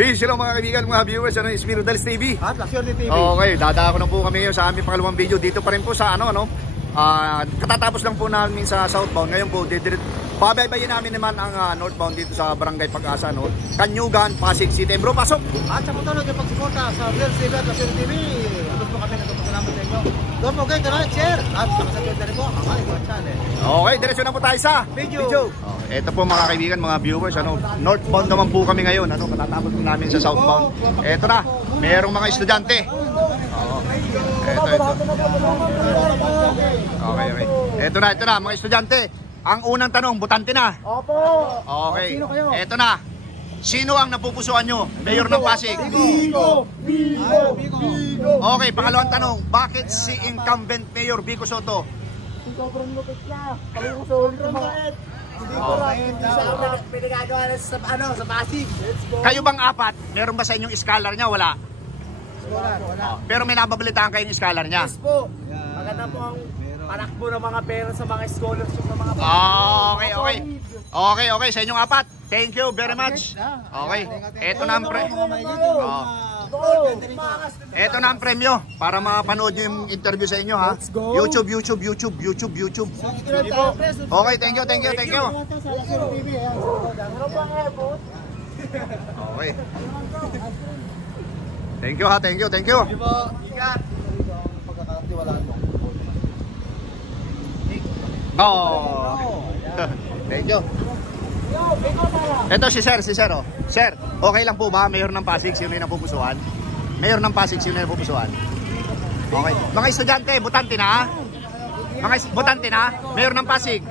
Busy lang mga kaibigan, mga viewers, ano, Ismiro Dals TV. At Laksyon TV. Okay, dadako na po kami ngayon sa aming pangalawang video. Dito pa rin po sa katatapos lang po namin sa southbound. Ngayon po, babaybayin namin naman ang northbound dito sa Barangay Pag-asa, no? Kanyugan, Pasig City. Bro, pasok! At sa patuloy yung pagsuporta sa Real TV at Laksyon TV. Tapos po kami nagpapasalamat sa inyo. Don't forget to like, share, at makasabit na rin po ang aking channel. Okay, diretso na po tayo sa Video. Ito po mga kaibigan, mga viewers, northbound naman po kami ngayon, katatapos po namin sa southbound. Ito na, mayroong mga estudyante. Ito. Okay. Ito na, mga estudyante. Ang unang tanong, butante na. Opo. Okay. Sino kayo? Ito na. Sino ang napupusuan nyo? Mayor ng Pasig? Bigo. Okay, pangalawang tanong, bakit si incumbent Mayor Vico Sotto? Sobrang lupit niya. Sobrang bait. Pinagagawa na sa Pasig. Kayo bang apat? Meron ba sa inyong scholar niya? Wala. Wala. Pero may nababalitaan kayong scholar niya? Yes po. Maganda po ang panakbo ng mga pera sa mga scholarship ng mga Okay, sa inyong apat. Thank you very much. Okay, eto na ang Eto na ang premyo para mapanood nyo yung interview sa inyo, ha. YouTube. Okay, thank you. Okay. Thank you, ha. Thank you. Thank you. Ito si Sir, oh. Sir, okay lang po ba? Mayor ng Pasig, sino yung napupusuan? Mayor ng Pasig, sino yung napupusuan? Okay. Mga estudyante, butante na? Mayor ng Pasig?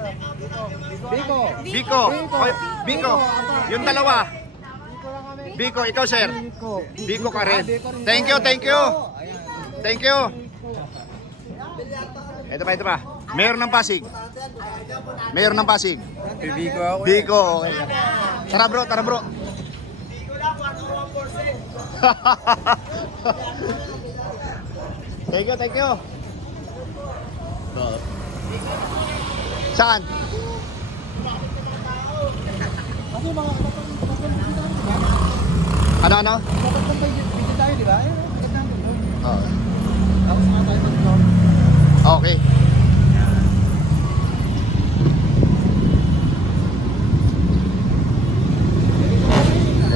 Bico. Bico. Yung dalawa. Bico, ikaw sir? Bico ka rin. Thank you. Ito pa. Mayor ng Pasig. Bico, okay. Tara bro. Thank you. Saan? Ano? Okay.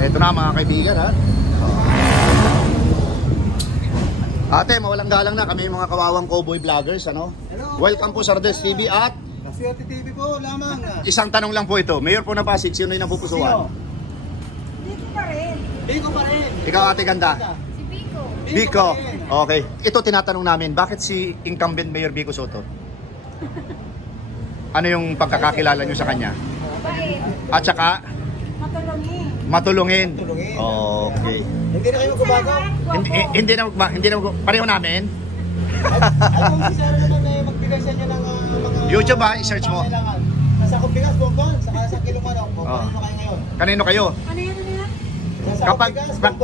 Ito na mga kaibigan, ha. Ate, mawalang galang na kami mga kawawang cowboy vloggers, ano? Hello. Welcome po sa Rodes TV at Laksyon TV po lamang. isang tanong lang po ito. Mayor po ng Pasig, sino yung napupusuan? Bigo pa rin. Ikaw ate ganda? Si Bico. Bico. Okay. Ito tinatanong namin, bakit si incumbent Mayor Vico Sotto? Ano yung pagkakakilala nyo sa kanya? Bait. At saka? Matulungin. Okay. Hindi na kayo magbabago. Hindi na pareho namin. Ay kung si Sarah naman ay magbigay sa inyo ng mga YouTube ba? I-search mo. Nasa kumpigas, bonbon, sa kilong manok. Ano kayo ngayon? Kanino kayo? Ano yan?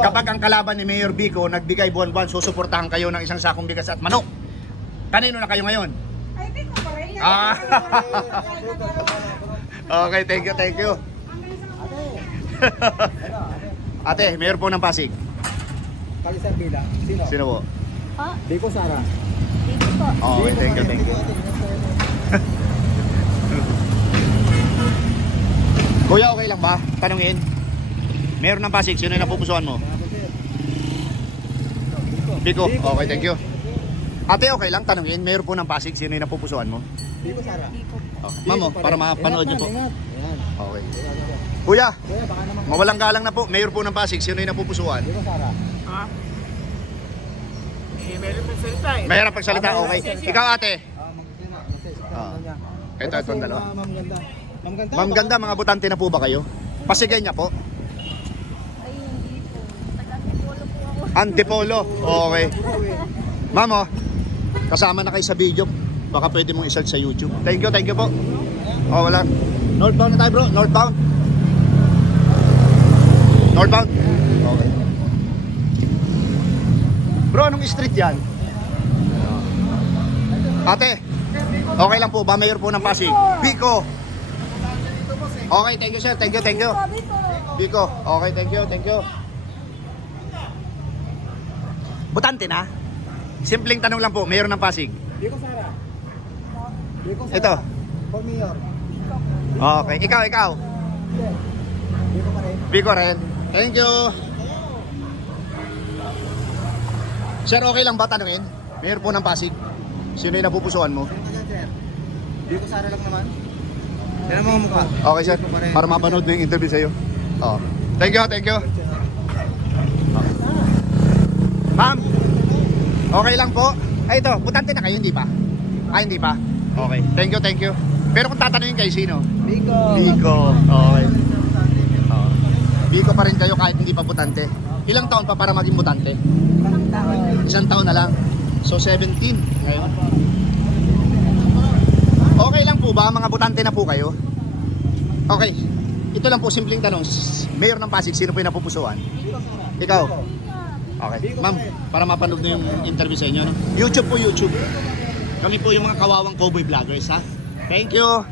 Kapag ang kalaban ni Mayor Vico nagbigay buwan-buwan, susuportahan kayo ng isang sakong bigas at manok. Kanino na kayo ngayon? Ay, Bico pa rin. Okay, thank you. Ate, Mayor po ng Pasig. Kalisang Bila. Sino po? Bico Sara. Bico po. Okay, thank you. Kuya, okay lang ba? Tanungin. Mayor ng Pasig, sino yung napupusuan mo? Bico. Okay, thank you. Ate, okay lang tanungin. Mayor po ng Pasig, sino yung napupusuan mo? Bico Sara. Okay. Ma'am, para mapanood niyo po. Ingat. Okay. Kuya, mawalang galang na po. Mayor po ng Pasig, sino yung napupusuan? Bico Sara. Mahirap pagsalita, okay. Ikaw ate. Ito ang dalawa. Ma'am ganda, mga butante na po ba kayo? Pasigay niya po. Ay, hindi po. Taga-Antipolo po ako. Antipolo, okay. Ma'am, kasama na kayo sa video. Baka pwede mong i-search sa YouTube. Thank you po. Wala. Northbound na tayo bro, northbound. Okay. Bro, anong street yan? Ate, okay lang po ba? Mayor po ng Pasig. Bico. Okay, thank you sir. Thank you. Bico. Okay, thank you. Butante na? Simpleng tanong lang po, mayor ng Pasig. Biko Sara. Biko Sara. Ito. For mayor. Okay, ikaw. Biko pa rin. Biko rin. Thank you. Sir, okay lang ba tanungin? Mayor po ng Pasig. Sino yung napupusuan mo? Sino ka dyan, sir? Biko Sara lang naman. Yan ang mga mukha. Okay, sir. Para mapanood mo yung interview sa'yo. Oo. Thank you. Okay. Ma'am, okay lang po. Ay, ito, butante na kayo, hindi pa? Ay, hindi pa? Okay. Thank you. Pero kung tatanungin kayo, sino? Biko. Okay. Biko pa rin kayo kahit hindi pa butante. Ilang taon pa para maging butante? Isang taon na lang. So 17 ngayon. Okay lang po ba? Mga butante na po kayo? Okay. Ito lang po, simpleng tanong. Mayor ng Pasig, sino po yung napupusuan? Ikaw? Okay. Ma'am, para mapanood na yung interview sa inyo. No? YouTube po, YouTube. Kami po yung mga kawawang cowboy vloggers, ha? Thank you. Oo.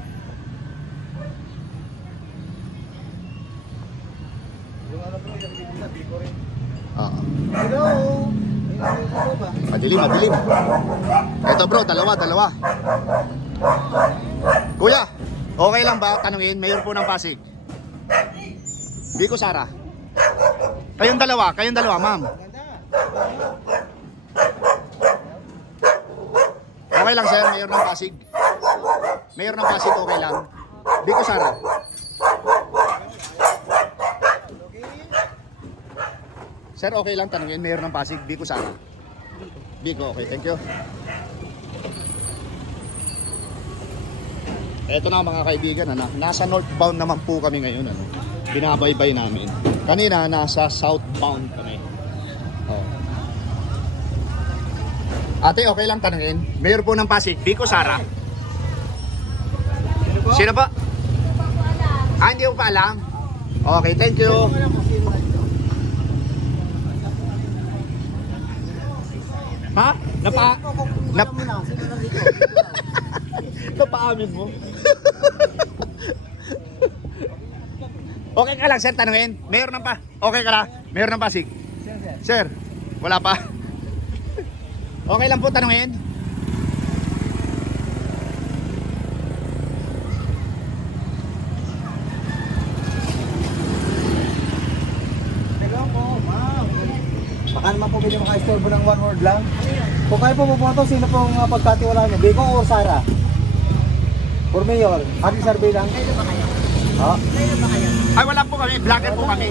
Hello. Madilim. Ito bro, dalawa. Kuya, okay lang ba tanungin, mayor po ng Pasig? Biko Sara. Kayong dalawa, ma'am. Okay lang sir, mayor ng Pasig. Mayor ng Pasig, okay lang. Biko Sara. Sir, okay lang tanungin, mayor ng Pasig, Biko Sara. Biko, okay, thank you. Eto na mga kaibigan, nasa northbound naman po kami ngayon. Binabaybay namin. Kanina, nasa southbound kami. Oh. Ate, okay lang tanungin, mayor po ng Pasig, Biko Sara. Sino po? Hindi ko pa alam. Okay, thank you. Ha? Napaamin mo? Okay ka lang, sir, tanungin. Mayor ng Okay ka lang? Mayor ng Pasig? Sir, wala pa? Okay lang po tanungin. Hello po, ma'am. Baka naman po pwede maka-istorbo ng one word lang. Kung kayo po pupunto, sino pong pagkatiwalaan niyo? Biko o Sara? For mayor, ating survey lang. Kayo ba kayo? Ha? Kayo ba kayo? Ay, wala po kami. Vlogger po kami.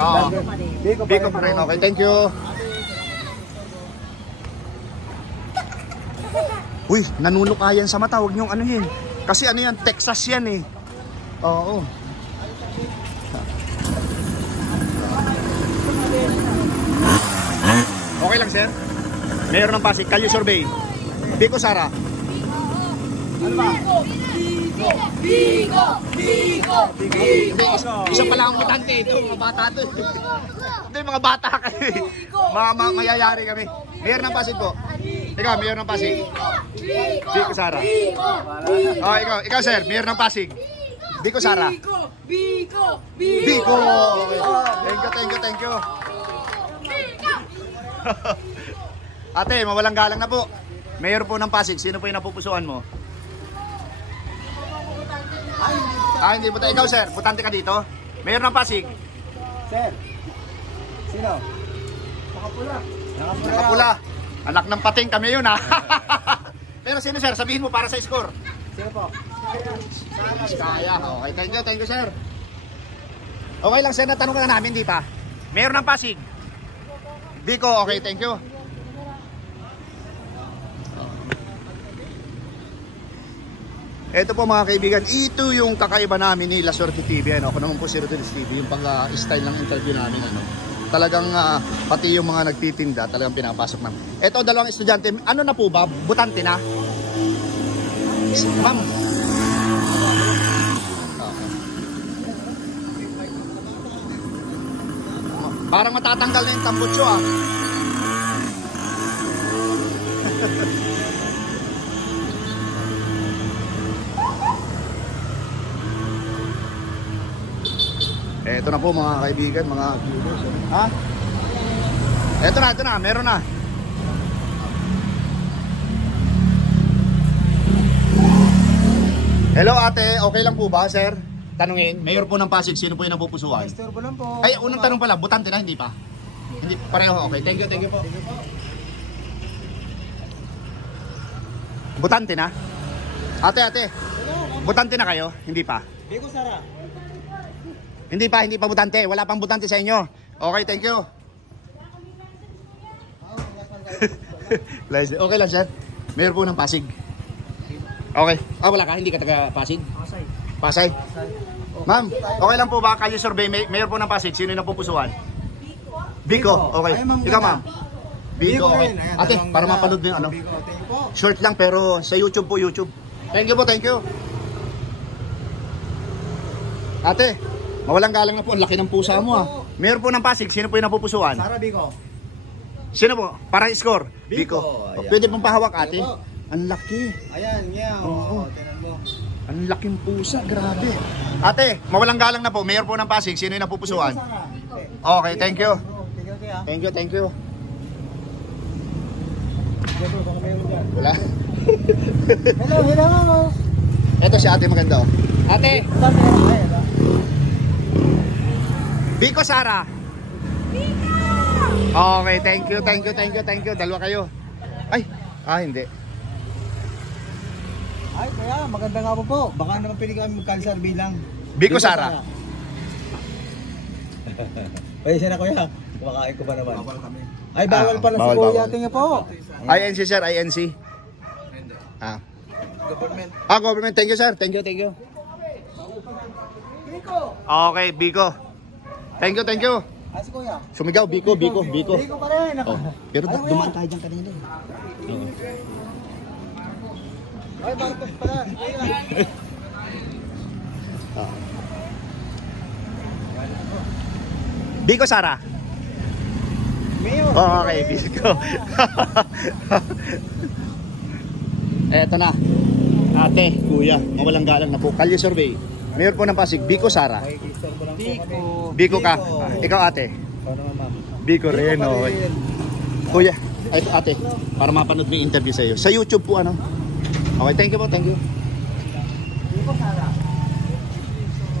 Oo. Biko Pa rin. Okay, thank you. Uy, nanunukayan sa mata. Huwag niyong anuhin. Kasi ano yan, Texas yan eh. Oo. Okay lang, sir. Mayor ng Pasig, Kalye Survey. Biko Sara. Ano ba? Biko! Isa pala ang mutante ito, mga bata to. Hindi, mga bata kayo. Mayayari kami. Mayor ng Pasig po. Ikaw, Mayor ng Pasig. Biko Sara. Oh, ikaw sir, Mayor ng Pasig. Biko Sara. Biko! Thank you. Ate, mawalang galang na po. Mayor po ng Pasig, sino po yung napupusuan mo? Hindi po. Ikaw sir, butante ka dito? Mayor ng Pasig? Sir, sino? Nakapula. Anak ng pating kami yun ha. Pero sino sir, sabihin mo para sa score. Sino po? Kaya. Okay, thank you sir. Okay lang sir, natanong ka na namin, di pa? Mayor ng Pasig? Biko, okay, thank you. Ito po mga kaibigan, ito yung kakaiba namin ni La Suerte TV. Ako naman po si Rodelis TV, yung pang-style ng interview namin. Talagang pati yung mga nagtitinda, talagang pinapasok namin. Ito, dalawang estudyante, ano na po ba? Butante na? Ma'am. Parang matatanggal na yung tambutso ah. Ito na po mga kaibigan, mga viewers. Ha? Ito na, meron na. Hello ate, okay lang po ba sir? Tanungin, mayor po ng Pasig, sino po yung napupusuan? Maistorbo lang po. Ay, unang tanong pala, butante na, hindi pa? Hindi, pareho, okay. Thank you po. Butante na? Ate, butante na kayo? Hindi pa? Biko Sara. Hindi pa butante. Wala pang butante sa inyo. Okay, thank you. Okay lang, sir. Mayor po ng Pasig. Okay. Wala ka? Hindi ka taga Pasig? Pasay. Ma'am, okay lang po ba kayo survey mayor po ng Pasig? Sino yung napupusuan? Biko. Okay. Ikaw, ma'am? Biko. Okay. Ate, para mapanood mo yung ano. Short lang pero sa YouTube po, YouTube. Thank you. Ate, mawalang galang na po. Ang laki ng pusa mo ah. Mayor po ng Pasig, sino po yung napupusuan? Sara Biko. Sino po? Para score? Biko. Pwede pong pahawak ate. Biko. Ang laki. Ayan, yeah. Oo. Tingnan mo. Ang laking pusa, grabe. Ate, mawalang galang na po. Mayor po ng Pasig, sino yung napupusuan? Okay, thank you. Thank you. Wala. Hello. Ito si ate maganda oh. Ate! Biko Sara. Okay, thank you. Dalawa kayo. Ay, hindi. Ay, kaya maganda nga po. Baka naman pwede kami magkalisurvey lang. Biko Sara. Pwede siya na kuya. Kumakain ko ba naman? Bawal kami. Ay, bawal pala si bawal. kuya. Tingnan po. INC sir, INC. Government. Government. Thank you sir. Thank you. Biko. Okay, Biko. Thank you. Ah, si kuya. Sumigaw, Biko. Biko pa rin. Oh. Pero Ay, kuya. dumaan tayo dyan kanina. Ay, bakit pala? Biko Sara. Mayor. Okay, Biko. Eto na. Ate, kuya, mawalang galang na po. Kalye survey. Mayor po ng Pasig, Biko Sara. Biko ka. Ikaw ate. Biko rin. Okay. Kuya, ito ate, para mapanood mo yung interview sa iyo. Sa YouTube po ano? Okay, thank you. Biko Sara.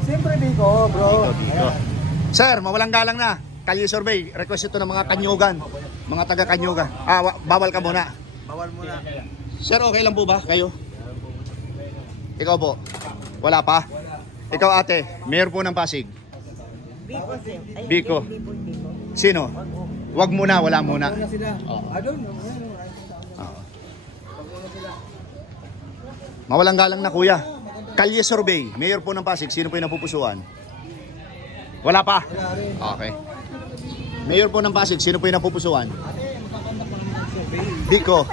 Siyempre Biko, bro. Biko. Sir, mawalang galang na. Kalye survey. Request ito ng mga Kanyugan. Mga taga Kanyugan. Bawal ka muna. Bawal muna. Sir, okay lang po ba kayo? Ikaw po? Wala pa? Ikaw ate, mayor po ng Pasig. Biko. Sino? Wag muna, wala muna. Wala sila. Doon. Mawalang galang na kuya. Kalye survey, mayor po ng Pasig, sino po yung napupusuan? Wala pa? Okay. Mayor po ng Pasig, sino po yung napupusuan? Biko.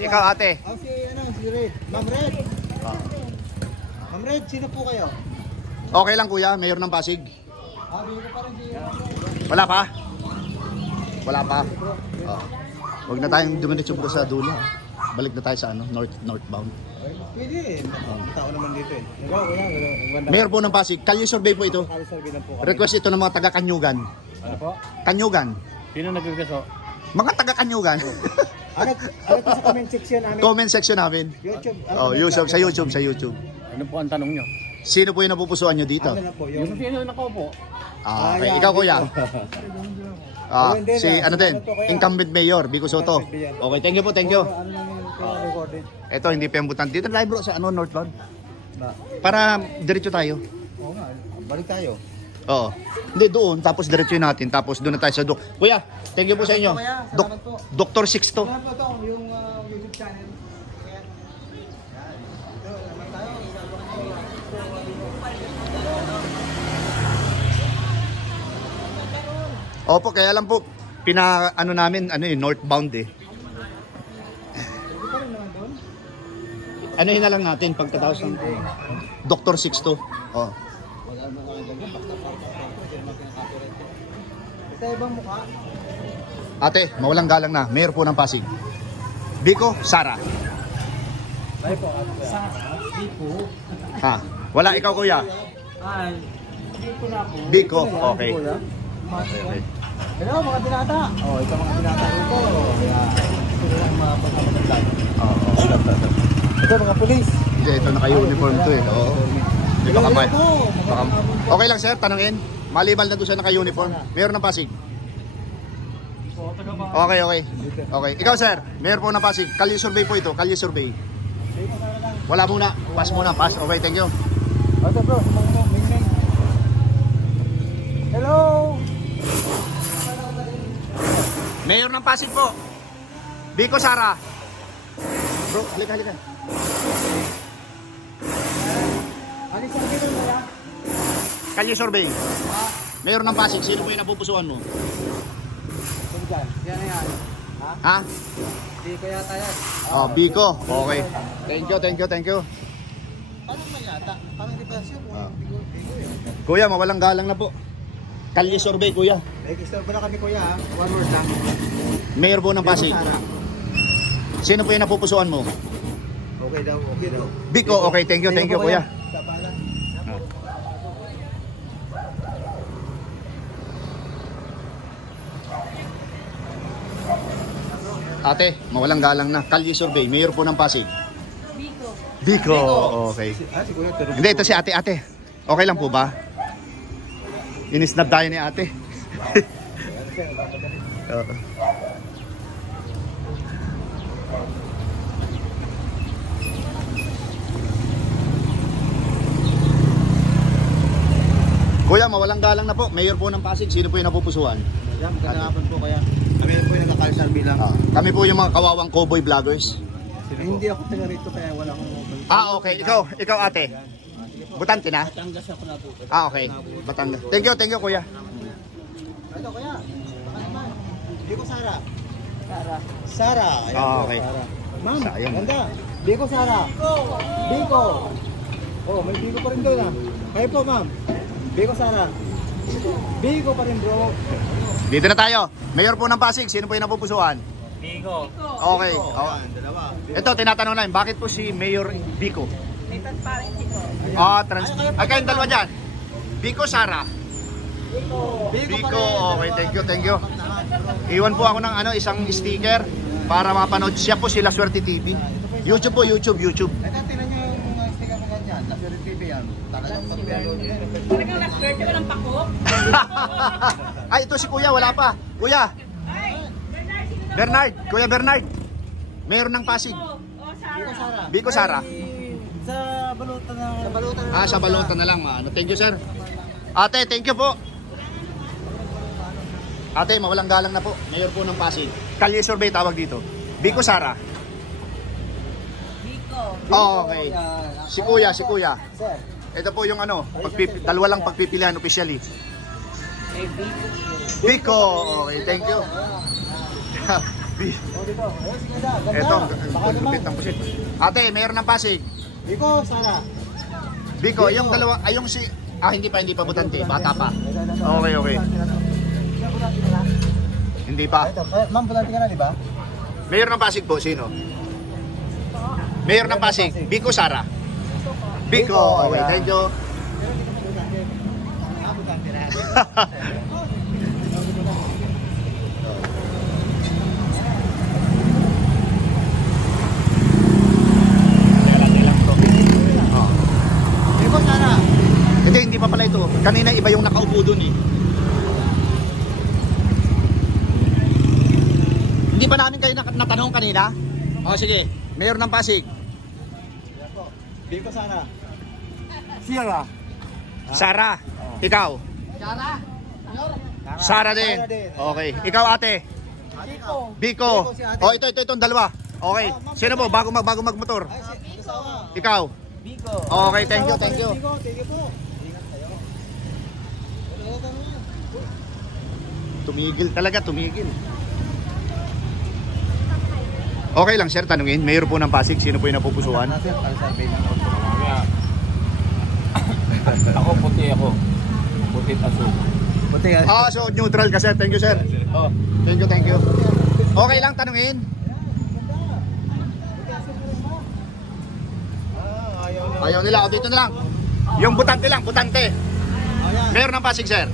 Ikaw ate. Si Red. Ma'am Red. Ma'am Red, sino po kayo? Okay lang kuya, mayor ng Pasig. Biko pa rin Wala pa? Huwag na tayong dumiretso po sa dulo. Balik na tayo sa northbound. Pwede. Tao naman dito eh. Wala. Mayor po ng Pasig, kalye survey po ito. Kalisurvey lang po kami. Request ito ng mga taga Kanyugan. Ano po? Kanyugan. Sino nag-request o? Mga taga Kanyugan. Ano po sa comment section namin? Comment section namin. YouTube. YouTube, sa YouTube. Ano po ang tanong nyo? Sino po yung napupusuan nyo dito? Ano na po? Yung sino nakaupo? Okay, ikaw kuya. Si ano din, incumbent mayor, Biko Soto. Okay, thank you po. Ano namin recorded? Ito, hindi pa yung butante. Dito live bro sa northbound. Para diretso tayo. Oo nga, balik tayo. Oo. Hindi doon, tapos diretso natin, tapos doon na tayo sa Kuya, thank you po sa inyo. Dr. Sixto. Salamat po yung YouTube channel. Opo, kaya lang po, namin, northbound eh. Anuhin na lang natin pagkatapos ng Dr. Sixto. Oh. Ito ibang mukha. Ate, mawalang galang na. Mayor po ng Pasig. Biko Sara. Ay po, Sara. Biko. Ha? Wala, ikaw kuya. Ay, Biko na po. Biko, okay. Okay. Hello mga binata. Oh, ito mga binata rito. Kaya ito lang mga pagkakatagal. Oo. Ito mga pulis. Hindi, ito naka-uniform to eh. Oo. Di ba kamay? Baka... Okay lang sir, tanungin. Maliban na doon sa naka-uniform. Mayor ng Pasig. Okay, okay. Okay. Ikaw sir, mayor po ng Pasig. Kalye survey po ito, kalye survey. Wala muna. Pass muna, pass. Okay, thank you. Ito bro, hello. Mayor ng Pasig po. Biko Sara. Bro, halika, halika. Kalye survey. Mayor ng Pasig, sino po yung napupusuan mo? Yan na yan. Ha? Biko yata yan. Oh, Biko. Okay. Thank you, thank you, thank you. Parang may yata. Parang di ba siya? Kuya, mawalang galang na po. Kalye survey, kuya. Nag-istorbo na kami kuya. One word lang. Mayor po ng Pasig. Sino po yung napupusuan mo? Okay daw, okay daw. Biko, okay. Thank you, kuya. Ate, mawalang galang na. Kalye survey, mayor po ng Pasig. Biko. Biko, okay. Si kuya, pero... Hindi, ito si ate, ate. Okay lang po ba? Inisnab tayo ni ate. Oo. Kuya, mawalang galang na po. Mayor po ng Pasig. Sino po yung napupusuan? Yan, magandang po kaya. Kami po yung nakakasarbi lang. Kami po yung mga kawawang cowboy vloggers. Hindi ako taga rito kaya wala akong... Okay. Ikaw ate. Butante na? Batangas ako na po. Okay. Batangas. Thank you kuya. Ito kuya. Baka naman. Biko Sara. Sara. Ayan, Okay. Sara. Ma'am, Sayang. ganda. Biko Sara. Biko. Oh, may Biko pa rin doon ah. Kayo po ma'am. Biko Sara. Biko pa rin bro. Dito na tayo. Mayor po ng Pasig. Sino po yung napupusuan? Biko. Okay. Dalawa. Ito, tinatanong namin. Bakit po si Mayor Biko? May transparency po. Ay, kayong dalawa dyan. Biko, Sara. Biko, okay. Thank you. Iwan po ako ng isang sticker para mapanood siya po sila Swerte TV. YouTube po, YouTube. Ito, tinan nyo yung mga sticker ko ganyan. Lasuri TV yan. Talagang pagpilo nyo. Talagang last birthday, walang pakok. Ay, ito si Kuya, wala pa. Kuya, Bernard. Kuya Bernard. Mayor ng Pasig. Biko Sara. Biko, Sara. Sa balutan na. Sa balutan na. Sa balota na lang. Thank you, sir. Ate, thank you po. Ate, mawalang galang na po. Mayor po ng Pasig. Kalye survey tawag dito. Biko, Sara. Biko. Okay. Si Kuya. Sir. Ito po yung dalawa lang pagpipilian officially. May Biko. Biko. Okay, thank you. Oh, dito. Ayun, sige na. Ganda. Ito, Baka naman. lupit ng pusit. Ate, Mayor ng Pasig. Biko Sara. Biko, yung dalawa, yung si... hindi pa butante. Bata pa. Okay. Hindi pa. Ito, ma'am, bulati ka na, di ba? Mayor ng Pasig po, sino? Mayor ng Pasig, Biko, Sara. Biko, okay, thank you. Biko Sara. Hindi pa pala ito. Kanina iba yung nakaupo dun eh. Hindi ba namin kayo natanong kanina? Sige. Mayor ng Pasig. Biko Sara. Sara. Ikaw? Sara din. Okay. Ikaw ate? Biko. Itong dalawa. Okay. Sino po? Bago magmotor? Ikaw? Biko. Okay, thank you. Biko, thank you po. Tumigil talaga. Okay lang sir, tanungin. Mayor po ng Pasig, sino po yung napupusuan? Ako puti ako. Puti at aso. Buti yan. So neutral ka sir. Thank you sir. Oh. Thank you. Okay lang tanungin. Ayaw nila. Dito na lang. Yung butante lang, butante. Mayor ng Pasig sir.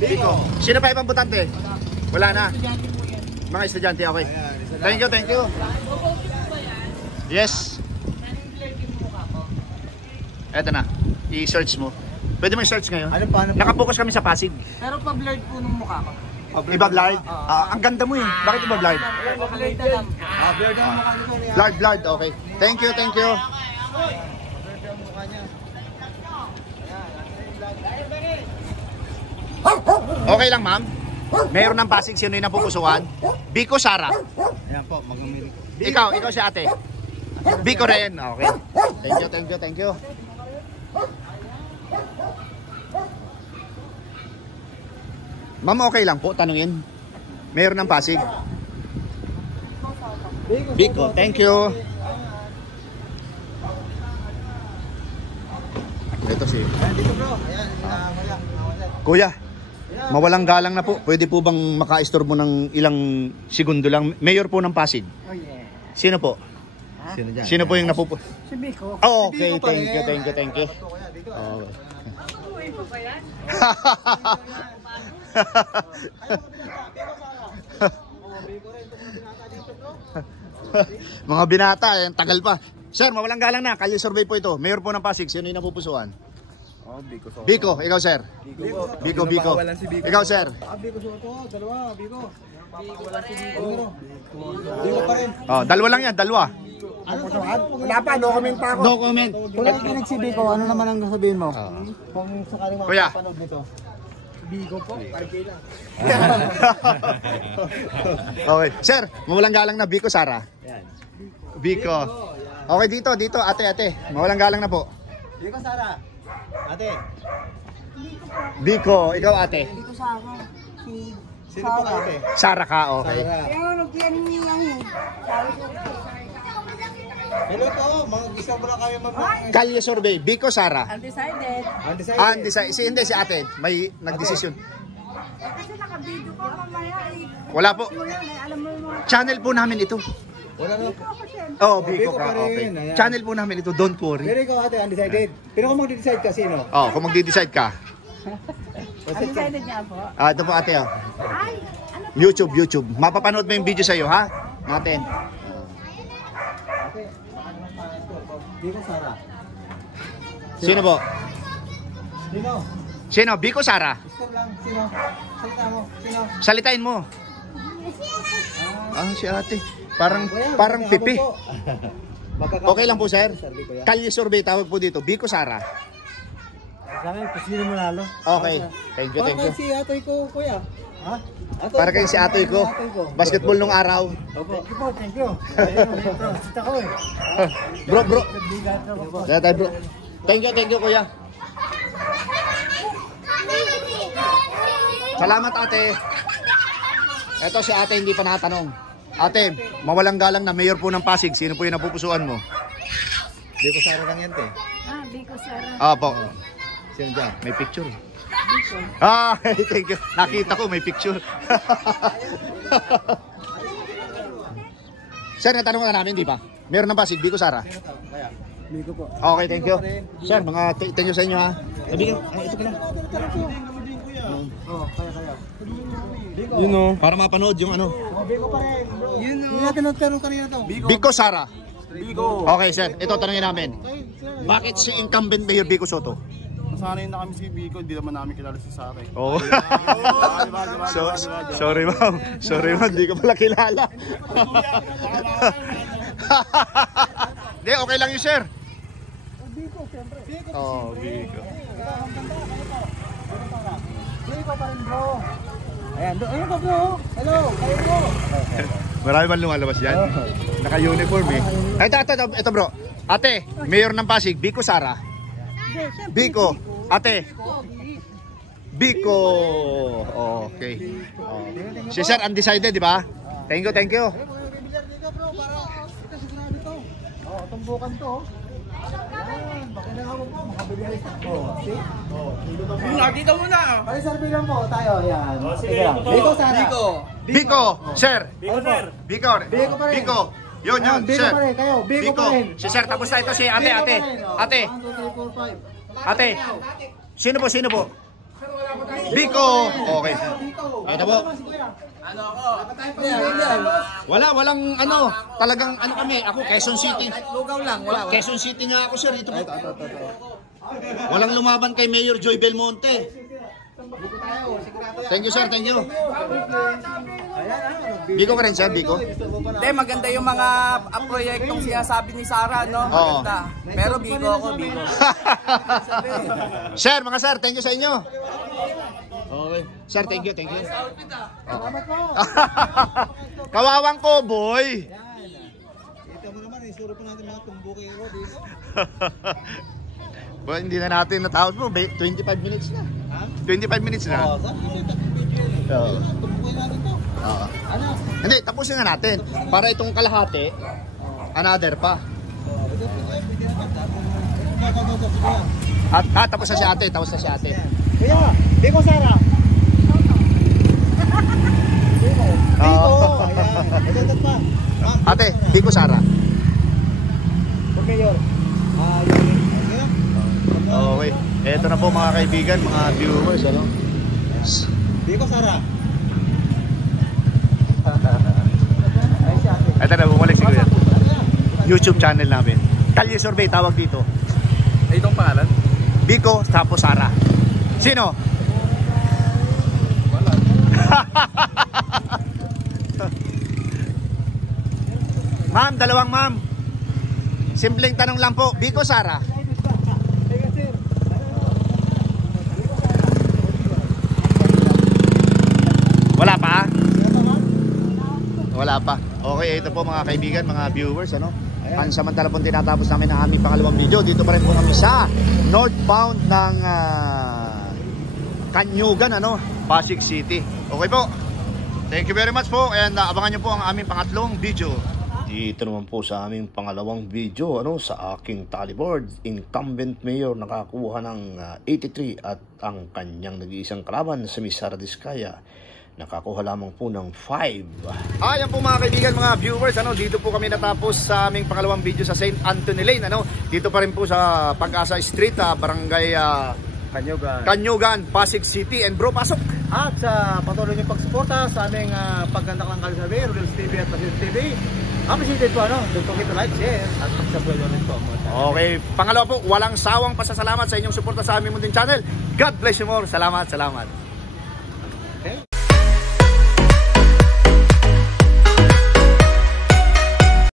Biko. Sino pa ibang butante? Wala na. Mga estudyante, okay. Thank you, thank you. Yes. Eto na. I-search mo. Pwede mo i-search ngayon. Ano pa? Nakapokus kami sa Pasig. Pero pa-blurred po nung mukha ko. Iba blurred? Ang ganda mo eh. Bakit iba blurred? Blurred na lang. Blurred ang mukha nito. Blurred, blurred. Okay. Thank you, thank you. Okay lang, ma'am. Mayor ng Pasig, sino yung napupusuan? Biko Sara. Ayan po, mag-umili. Ikaw si ate. Biko rin. Okay. Thank you, thank you, thank you. Ma'am, okay lang po, tanungin. Mayor ng Pasig. Biko, thank you. Ito si Dito bro, ayan. Kuya. Mawalang galang na po. Pwede po bang maka-istorbo ng ilang segundo lang? Mayor po ng Pasig. Oh yeah. Sino po? Sino dyan? Sino po yung napupo? Si Biko. Oh, okay, thank you, thank you, thank you. Oh. Uy, pa ba yan? Mga binata, ang tagal pa. Sir, mawalang galang na. Kalye survey po ito. Mayor po ng Pasig, sino yung napupusuan? Biko, ikaw sir. Biko. Ikaw sir. Biko Soto, dalawa, Biko. Biko pa rin. Oh, dalawa lang yan, dalawa. Wala pa, no comment pa ako. No comment. Kung nakikinig si Biko, ano naman ang sabihin mo? Kung sakaling Kuya. makapanood nito. Biko po, 5K lang. Okay. Sir, mawalang galang na Biko Sara. Biko. Okay, dito, ate. Mawalang galang na po. Biko Sara. Ate. Biko, ikaw ate. Biko sa ako. Si Sino po ka ate? Sara ka, okay. Sara. Kaya nagkiyan niya yan eh. Sabi ko, Hello po, mga gusto mo lang kami Kalye survey, Biko Sara. undecided. Undecided. Hindi si ate, may nagdesisyon. Kasi nakabidyo ko mamaya eh. Wala po. Mo yan eh, alam mo yung mga Channel po namin ito. Wala na. ako siya. Oh, Biko Biko ka, pa rin, okay. ayan. Channel po namin ito, don't worry. Pero ikaw ate, undecided. Pero kung mag-decide ka, sino? Oh, kung magde-decide ka. Undecided niya po. Ito po ate, oh. Ay, ano? YouTube. Mapapanood mo yung video sa'yo, ha? Natin. Ate, baka naman pangalan ko. Biko Sara. Sino po? Sino? Sino? Biko Sara. Store lang. Sino? Salita mo. Sino? Salitain mo. Si ate. Parang pipi. Okay lang po, sir. Kalye survey tawag po dito. Biko Sara. Sa akin, kung sino manalo? Okay. Thank you. Bakit si atoy ko, kuya? Ha? Atoy Para kayo si atoy ko. Basketball nung araw. Opo. Thank you. Ayun, sita ko eh. Bro. Kaya tayo, bro. Thank you, kuya. Salamat, ate. Ito si ate, hindi pa nakatanong. Ate, mawalang galang na mayor po ng Pasig. Sino po yung napupusuan mo? Biko Sara lang yan, te. Ah, Biko Sara. Po. Sino dyan? May picture. Biko. Thank you. Nakita ko, may picture. Sir, natanong na namin, di ba? Mayor ng Pasig, Biko Sara. Biko po. Okay, thank you. Sir, mga thank you sa inyo, ha. Ito ka lang. Oh, kaya. Yun o. Para mapanood yung ano. Oh, Biko pa rin, bro. Yun o. Hindi natin nagtanong kanina to. Biko Sara. Okay, sir. Ito tanongin namin. Bakit si incumbent mayor Biko Soto? Nasanay na kami si Biko, hindi naman namin kilala si Sara. Oo. Sorry, ma'am. Hindi ko pala kilala. Hindi, okay lang yun, sir. Biko, siyempre. Biko. Oh, Biko. Biko pa rin, bro. Ayan pa, bro. Hello, kayo bro. Marami man lumalabas yan. Naka-uniform eh. Ito bro. Ate, mayor ng Pasig, Biko Sara. Biko. Ate. Biko. Okay. Si sir undecided, di ba? Thank you. Bibilyar dito, bro, para kita sigurado to. Oh, tumbukan to. Ayan, baka na ako po, makabilyar ito. See? Dito muna. Pare survey lang po tayo, ayan. Sige lang. Biko, Sara. Biko, sir. Biko, sir. Biko. Biko pa rin. Biko. Yun, Biko sir. pa rin, kayo. Biko pa rin. Si sir, tapos na ito si ate. 1, 2, 3, 4, 5. Ate. Sino po? Biko. Okay. Ito po. Walang ano, talagang ano kami, ako Quezon City. Lugaw lang, wala. Quezon City nga ako sir, dito po. Walang lumaban kay Mayor Joy Belmonte. Thank you sir, thank you. Biko ka rin sir, Biko. Hindi, maganda yung mga proyektong sinasabi ni Sarah, no? Maganda. Pero Bigo ako, Bigo. Sir, mga sir, thank you sa inyo. Okay. Sir, thank you, thank you. Kawawang ko, boy. Ito mo naman, isuro po natin mga tumbuki ko dito. Boy, hindi na natin natawag mo, 25 minutes na. 25 minutes na. Oo, sir, ito yung video. Tumbuki natin to. Oo. Ano? Hindi, tapusin nga natin. Para itong kalahati, another pa. At tapos na si ate, tapos na si ate. Kuya, Biko Sara. Biko. Ayan. Ito pa. Ate, Biko Sara. For Mayor. Okay. Ito na po mga kaibigan, mga viewers, ano? Biko Sara. Ito na, bumalik si Kuya. YouTube channel namin. Kalye Survey, tawag dito. Itong pangalan? Biko, tapos Sara. Sino? Wala. Ma'am, dalawang ma'am. Simpleng tanong lang po. Biko, Sara. Wala pa? Wala pa. Okay, ito po mga kaibigan, mga viewers, ano? Pansamantala po tinatapos namin ang aming pangalawang video. Dito pa rin po kami sa northbound ng Kanyugan, ano? Pasig City. Okay po. Thank you very much po. And abangan nyo po ang aming pangatlong video. Dito naman po sa aming pangalawang video, ano, sa aking tallyboard, incumbent mayor nakakuha ng 83 at ang kanyang nag-iisang kalaban sa Miss Sara Diskaya nakakuha lamang po ng 5. Ayan po mga kaibigan, mga viewers, ano, dito po kami natapos sa aming pangalawang video sa St. Anthony Lane, ano. Dito pa rin po sa Pag-asa Street, barangay Kanyugan, Pasig City. And bro, pasok! At sa patuloy niyong pagsuporta sa aming paggandak ng Kalisabi, Rodels TV at Pasig TV. Appreciate po, ano, don't forget to like, share, at mag-subscribe rin po. Okay, pangalawa po, walang sawang pasasalamat sa inyong suporta sa aming munting channel. God bless you more. Salamat, salamat.